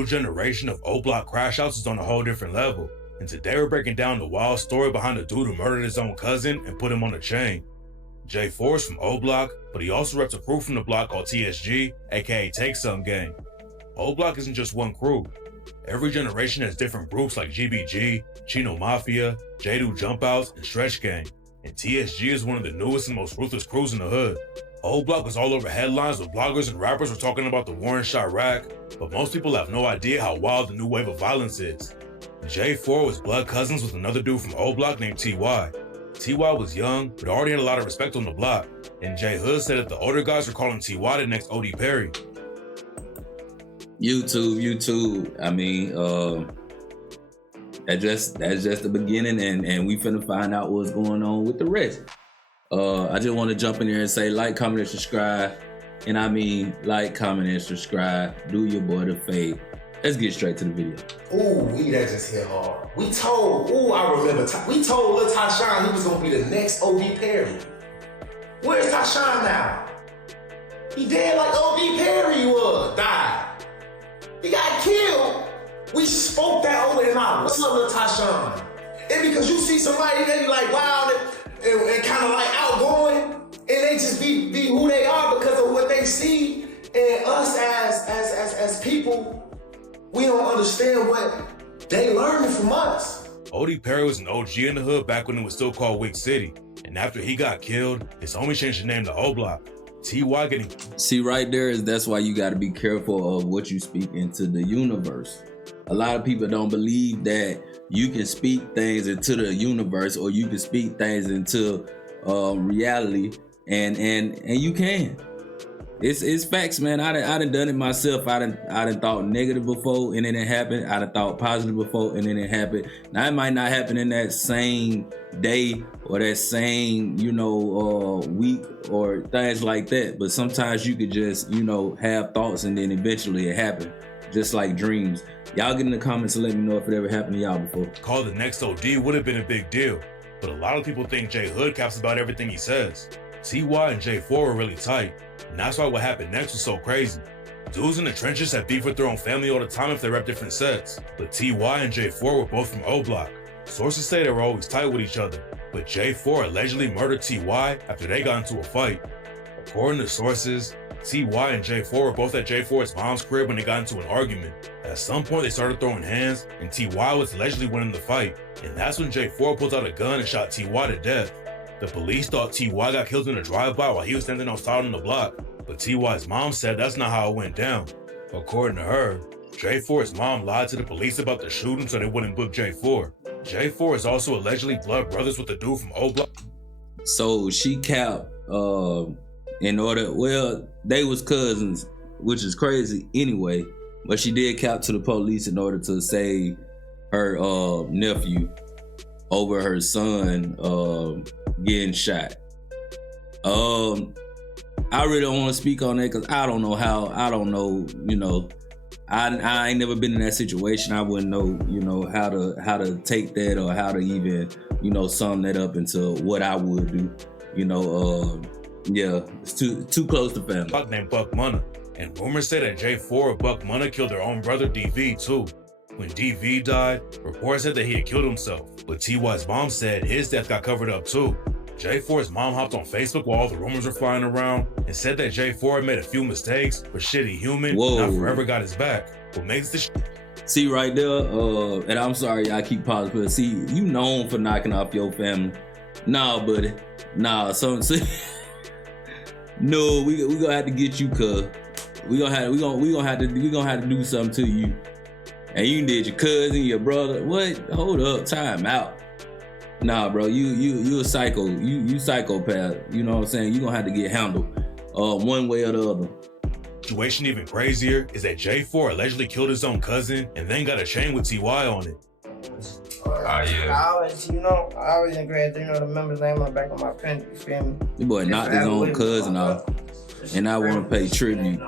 new generation of O-Block crash outs is on a whole different level. And today we're breaking down the wild story behind the dude who murdered his own cousin and put him on a chain. J4 is from O-Block, but he also reps a crew from the block called TSG, aka Take Some Gang. O-Block isn't just one crew. Every generation has different groups like GBG, Chino Mafia, J-Do Jump Outs, and Stretch Gang. And TSG is one of the newest and most ruthless crews in the hood. O-Block was all over headlines with bloggers and rappers were talking about the war in Chiraq, but most people have no idea how wild the new wave of violence is. J4 was blood cousins with another dude from O-Block named TY. TY was young, but already had a lot of respect on the block, and J Hood said that the older guys were calling TY the next OD Perry. YouTube. I mean, that's just the beginning, and we finna find out what's going on with the rest. I just want to jump in here and say like, comment, and subscribe. And I mean, like, comment, and subscribe. Do your boy the favor. Let's get straight to the video. Ooh, that just hit hard. I remember, we told Lil Tyshawn he was gonna be the next OD Perry. Where's Tyshawn now? He dead like OD Perry was, died. He got killed. We spoke that over in our what's up, Lil Tyshawn? And because you see somebody that you like wild and kind of like outgoing, and they just be who they are because of what they see, and us as people, we don't understand what they learning from us. OD Perry was an OG in the hood back when it was still called Wick City, and after he got killed, his homie changed the name to O-Block. TY getting... See, right there that's why you got to be careful of what you speak into the universe. A lot of people don't believe that you can speak things into the universe or you can speak things into reality, and you can. It's facts, man. I done done it myself. I done thought negative before and it didn't happen. I done thought positive before and it didn't happen. Now it might not happen in that same day or that same, week or things like that. But sometimes you could just, have thoughts and then eventually it happen. Just like dreams. Y'all get in the comments and let me know if it ever happened to y'all before. Called the next OD would have been a big deal, but a lot of people think J Hood caps about everything he says. TY and J4 were really tight, and that's why what happened next was so crazy. Dudes in the trenches have beef with their own family all the time if they rep different sets, but TY and J4 were both from O-Block. Sources say they were always tight with each other, but J4 allegedly murdered TY after they got into a fight. According to sources, TY and J4 were both at J4's mom's crib when they got into an argument. At some point they started throwing hands, and TY was allegedly winning the fight, and that's when J4 pulled out a gun and shot TY to death. The police thought TY got killed in a drive-by while he was standing outside on the block, but TY's mom said that's not how it went down. According to her, J4's mom lied to the police about the shooting so they wouldn't book J4. J4 is also allegedly blood brothers with the dude from O-Block. So she capped they was cousins, which is crazy anyway, but she did cap to the police in order to save her nephew over her son getting shot. I really don't want to speak on that because I don't know, I ain't never been in that situation. I wouldn't know, how to take that or how to even, sum that up into what I would do. Yeah, it's too close to family. Buck named Buck Munna, and rumors say that J4 or Buck Munna killed their own brother DV too. When DV died, reports said that he had killed himself, but TY's mom said his death got covered up too. J4's mom hopped on Facebook while all the rumors were flying around and said that J4 had made a few mistakes, but shitty human, not forever got his back. What makes this See right there, and I'm sorry I keep pausing, but see, you known for knocking off your family. Nah, buddy. Nah, no, we gonna have to get you, cuz. We gonna have to do something to you. And you did your cousin, your brother. What? Hold up, time out. Nah, bro, you a psycho. You psychopath. You know what I'm saying? You gonna have to get handled one way or the other. Situation even crazier is that J4 allegedly killed his own cousin and then got a chain with TY on it. Yeah. I always engrave, the members' name on the back of my pen, you feel me? The boy knocked his own cousin off, and I want to pay tribute.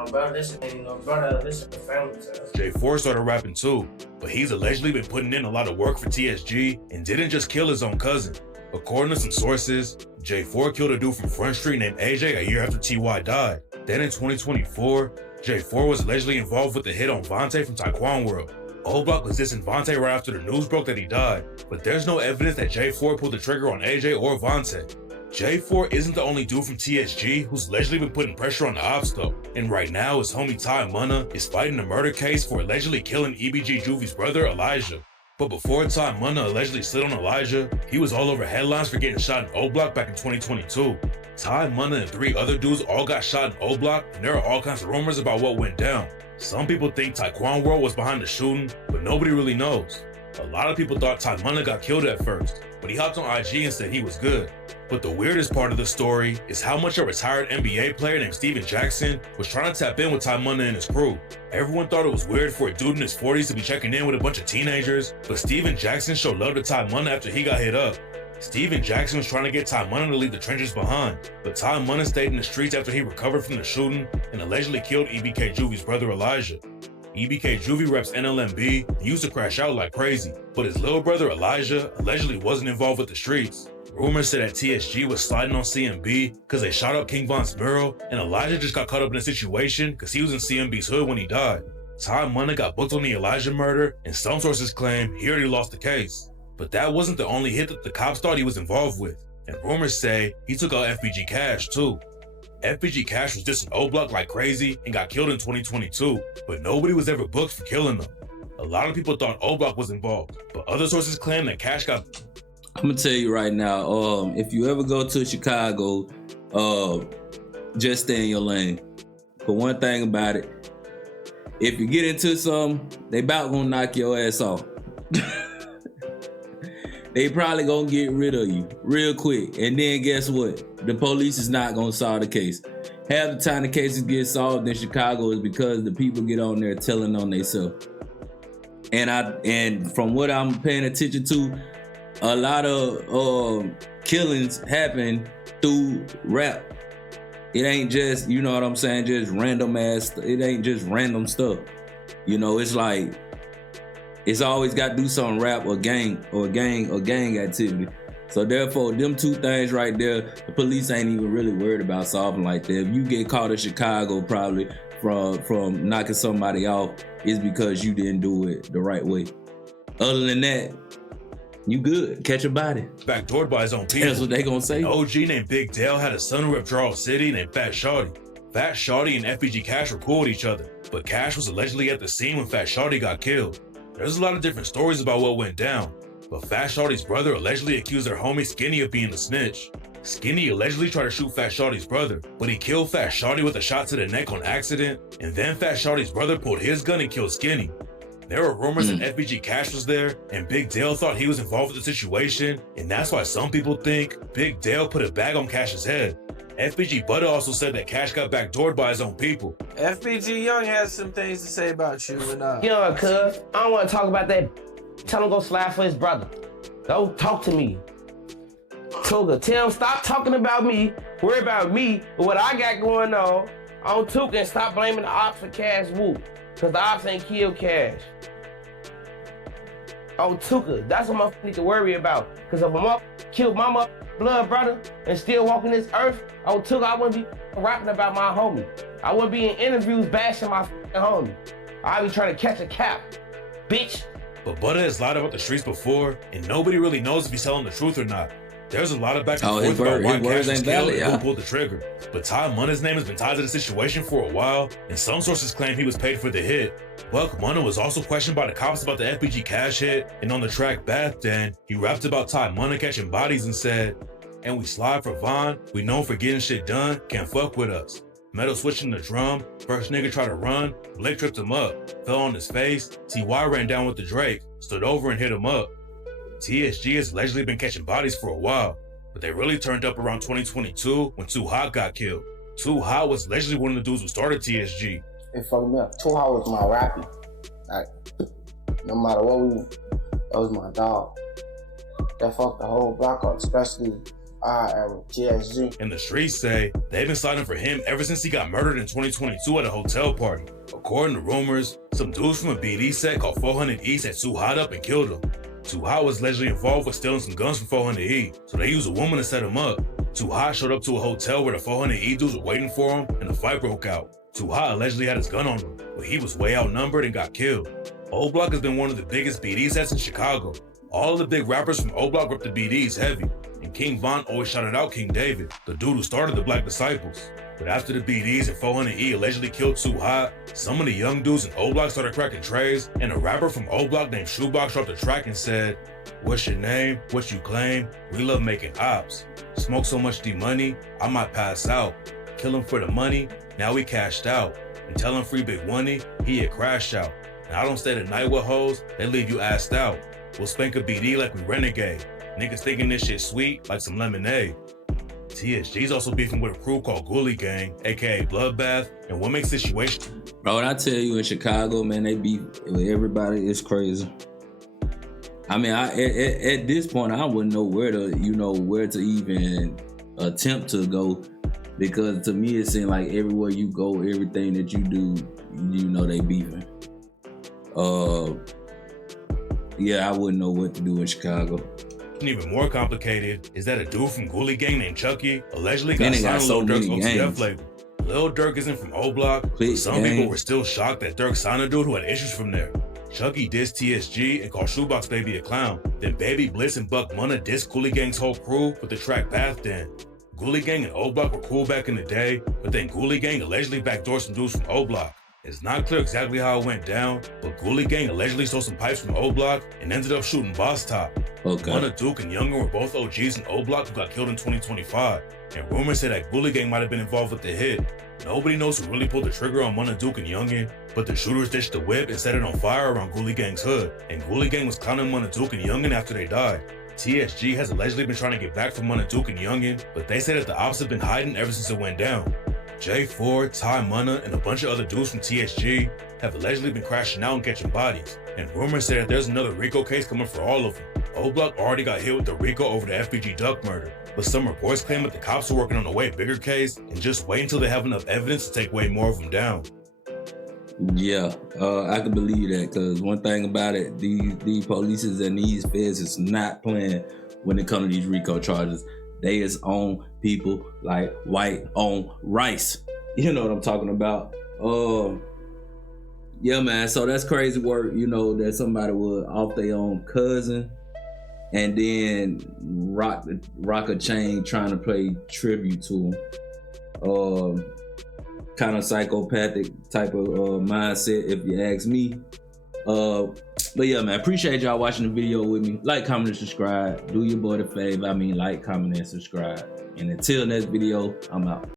J4 started rapping too, but he's allegedly been putting in a lot of work for TSG and didn't just kill his own cousin. According to some sources, J4 killed a dude from Front Street named AJ a year after TY died. Then in 2024, J4 was allegedly involved with the hit on Vontae from Taekwon World. O Block was dissing Vontae right after the news broke that he died, but there's no evidence that J4 pulled the trigger on AJ or Vontae. J4 isn't the only dude from TSG who's allegedly been putting pressure on the ops though, and right now his homie Ty Munna is fighting a murder case for allegedly killing EBG Juvie's brother Elijah. But before Ty Munna allegedly slid on Elijah, he was all over headlines for getting shot in O Block back in 2022. Ty Munna and 3 other dudes all got shot in O Block, and there are all kinds of rumors about what went down. Some people think Taekwon World was behind the shooting, but nobody really knows. A lot of people thought Ty Munna got killed at first, but he hopped on IG and said he was good. But the weirdest part of the story is how much a retired NBA player named Steven Jackson was trying to tap in with Ty Munna and his crew. Everyone thought it was weird for a dude in his 40s to be checking in with a bunch of teenagers, but Steven Jackson showed love to Ty Munna after he got hit up. Steven Jackson was trying to get Ty Munna to leave the trenches behind, but Ty Munna stayed in the streets after he recovered from the shooting and allegedly killed EBK Juvie's brother Elijah. EBK Juvie reps NLMB and used to crash out like crazy, but his little brother Elijah allegedly wasn't involved with the streets. Rumors said that TSG was sliding on CMB because they shot up King Von's mural, and Elijah just got caught up in a situation because he was in CMB's hood when he died. Ty Munna got booked on the Elijah murder, and some sources claim he already lost the case. But that wasn't the only hit that the cops thought he was involved with, and rumors say he took out FBG Cash too. FBG Cash was dissing O Block like crazy and got killed in 2022, but nobody was ever booked for killing them. A lot of people thought O Block was involved, but other sources claim that Cash got... I'm gonna tell you right now, if you ever go to Chicago, just stay in your lane. But one thing about it, if you get into something, they about gonna knock your ass off. They probably gonna get rid of you real quick. And then guess what? The police is not gonna solve the case. Half the time the cases get solved in Chicago is because the people get on there telling on themselves. And from what I'm paying attention to, a lot of killings happen through rap. It ain't just, you know what I'm saying, just random ass, it ain't just random stuff. You know, it's like, it's always got to do something rap or gang activity. So therefore, them two things right there, the police ain't even really worried about solving like that. If you get caught in Chicago probably from knocking somebody off, it's because you didn't do it the right way. Other than that, you good. Catch a body. Backdoored by his own people. That's what they gonna say. An OG named Big Dale had a son who repped Charles City named Fat Shawty. Fat Shawty and FBG Cash were cool with each other, but Cash was allegedly at the scene when Fat Shawty got killed. There's a lot of different stories about what went down, but Fat Shawty's brother allegedly accused their homie Skinny of being the snitch. Skinny allegedly tried to shoot Fat Shawty's brother, but he killed Fat Shawty with a shot to the neck on accident, and then Fat Shawty's brother pulled his gun and killed Skinny. There were rumors that FBG Cash was there, and Big Dale thought he was involved with the situation, and that's why some people think Big Dale put a bag on Cash's head. FBG Butter also said that Cash got backdoored by his own people. FBG Young has some things to say about you and You know what, cuz? I don't want to talk about that. Tell him go slide for his brother. Don't talk to me. Tuka, tell him stop talking about me. Worry about me and what I got going on Tuka, and stop blaming the ops for Cash Whoop. Cause the ops ain't killed Cash. Tuka, that's what I need to worry about. Cause if I'm up, killed my blood brother and still walking this earth, Tuka, I wouldn't be rapping about my homie. I wouldn't be in interviews bashing my homie. I'd be trying to catch a cap, bitch. But Butter has lied about the streets before, and nobody really knows if he's telling the truth or not. There's a lot of back and forth about why Cash was killed and who pulled the trigger. But Ty Munna's name has been tied to the situation for a while, and some sources claim he was paid for the hit. Buck Munna was also questioned by the cops about the FBG Cash hit, and on the track Bath Den, he rapped about Ty Munna catching bodies and said, "And we slide for Von, we known for getting shit done, can't fuck with us. Metal switching the drum, first nigga tried to run, Blake tripped him up, fell on his face, T.Y. ran down with the Drake, stood over and hit him up." TSG has allegedly been catching bodies for a while, but they really turned up around 2022 when Too Hot got killed. Too Hot was allegedly one of the dudes who started TSG. It fucked me up. Too Hot was my rappy. Like, no matter what that was my dog. That fucked the whole block up, especially our era, TSG. And the streets say they've been sliding for him ever since he got murdered in 2022 at a hotel party. According to rumors, some dudes from a BD set called 400 East had Too Hot up and killed him. Too Hot was allegedly involved with stealing some guns from 400E, so they used a woman to set him up. Too Hot showed up to a hotel where the 400E dudes were waiting for him, and a fight broke out. Too Hot allegedly had his gun on him, but he was way outnumbered and got killed. O Block has been one of the biggest BD sets in Chicago. All of the big rappers from O Block rep the BDs heavy, and King Von always shouted out King David, the dude who started the Black Disciples. But after the BDs and 400E allegedly killed Too Hot, some of the young dudes in O Block started cracking trays, and a rapper from O Block named Shoebox dropped a track and said, "What's your name? What you claim? We love making ops. Smoke so much D-money, I might pass out. Kill him for the money, now he cashed out. And tell him free Big Money, he a crash out. And I don't stay the night with hoes, they leave you assed out. We'll spank a BD like we renegade. Niggas thinking this shit sweet like some lemonade." TSG's also beefing with a crew called Ghoulie Gang, aka Bloodbath, and what makes this situation. Bro, when I tell you in Chicago, man, they beef with everybody. It's crazy. I mean, at this point, I wouldn't know where to even attempt to go, because to me it seems like everywhere you go, everything that you do, they beefing. Yeah, I wouldn't know what to do in Chicago. And even more complicated is that a dude from Ghoulie Gang named Chucky allegedly got Man, they signed got on so Lil Durk's many OTF gangs. label. Lil Durk isn't from O Block, but Click some gang. people were still shocked that Durk signed a dude who had issues from there. Chucky dissed TSG and called Shoebox Baby a clown. Then Baby Blitz and Buck Munna dissed Ghoulie Gang's whole crew with the track Path Den. Ghoulie Gang and O Block were cool back in the day, but then Ghoulie Gang allegedly backdoored some dudes from O Block. It's not clear exactly how it went down, but Ghoulie Gang allegedly stole some pipes from O Block and ended up shooting Boss Top. Okay. Munna Duke and Younger were both OGs in O Block who got killed in 2025, and rumors say that Ghoulie Gang might have been involved with the hit. Nobody knows who really pulled the trigger on Munna Duke and Youngin, but the shooters ditched the whip and set it on fire around Ghoulie Gang's hood, and Ghoulie Gang was clowning Munna Duke and Youngin after they died. TSG has allegedly been trying to get back from Munna Duke and Youngin, but they say that the ops have been hiding ever since it went down. J4, Ty Munna, and a bunch of other dudes from TSG have allegedly been crashing out and catching bodies, and rumors say that there's another RICO case coming for all of them. O Block already got hit with the RICO over the FBG Duck murder, but some reports claim that the cops are working on a way bigger case and just wait until they have enough evidence to take way more of them down. Yeah, I can believe that, because one thing about it, these polices and these feds is not playing when it comes to these RICO charges. They is on people like white on rice. You know what I'm talking about? Yeah, man. So that's crazy work. That somebody would off their own cousin and then rock a chain trying to pay tribute to him. Kind of psychopathic type of mindset, if you ask me. But yeah, man, appreciate y'all watching the video with me. Like, comment, and subscribe. Do your boy the favor. Like, comment, and subscribe. And until next video, I'm out.